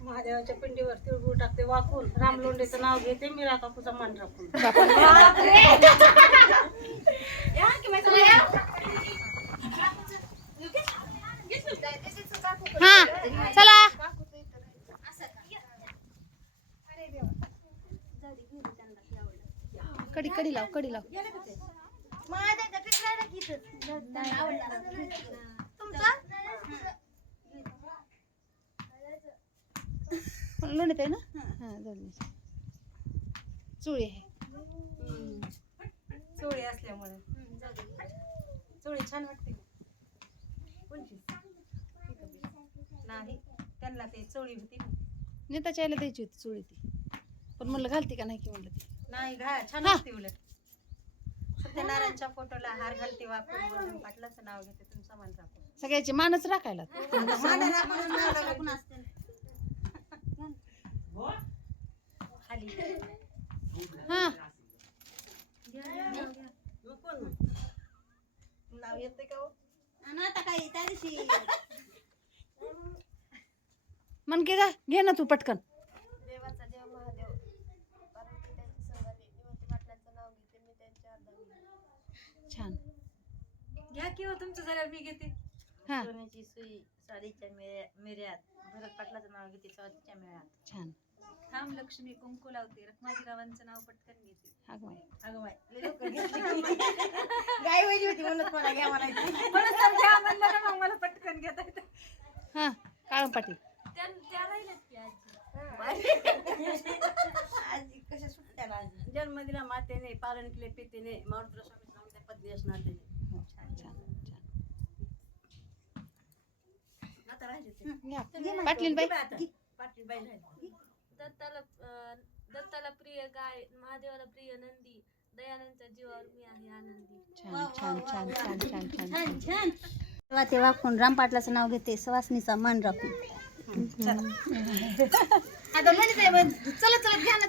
महादेवाच्या पिंडीवर तिळगुळ टाकते वाकून, रामलोंडेचं नाव घेते, मीरा काकूचा मान राखून. हा चला कडी कडी लाव कडी लाव. लोणीत आहे ना. हा चुळी आहे. चोळी असल्यामुळे चोळी छान वाटते. नाही त्यांना ते चोळी होती ना. नेताच्या आईला द्यायची होती चुळी ती, पण म्हणलं घालते का नाही की म्हणलं ती नाही छान वाटते. उलट सत्यनारायणच्या फोटोला हार घालते वापरून, पाटलाचं नाव घेते, तुमचा मान राखून. सगळ्याची मानच राखायला. हा नाव येते का? मन की घे ना तू पटकन. देवाचा देव महादेव पार्वती त्यांची संगाली निवती पाटलाचं नाव घेते मी त्यांच्या अर्धांगी. छान घ्या किंवा तुमचं झाल्यावर मी घेते. हा सोन्याची सुई साडीच्या मिऱ्यात, भरत पाटलाचं नाव घेते साडीच्या मिळ्यात. छान. थांब लक्ष्मी कुंकू लावते, रखमाजीरावांचं नाव पटकन घेते. अगं गाय वैली होती म्हणत मला घ्या म्हणायची, घ्या म्हणलं ना मग मला पटकन घेता येतं. हा काळम पाटील त्या राहिल्यात की आजी कशा सुट्ट्या ना. जन्मदिला मातेने, पालन केले पितेने, मारुतीला स्वामी नावाच्या पत्नी असणार त्याने. छान छान आता राहिले पाटलीन बाई. पाटील बाई राहिले. दत्ताला प्रिय गाय, महादेवाला प्रिय नंदी, दयानंदच्या जीवावर मी आहे आनंदी. छान छान छान छान छान छान छान. तेव्हा ते वाकून राम पाटलाचं नाव घेते, सवासनीचा मान राखून. आता म्हणते चला चला घ्या ना.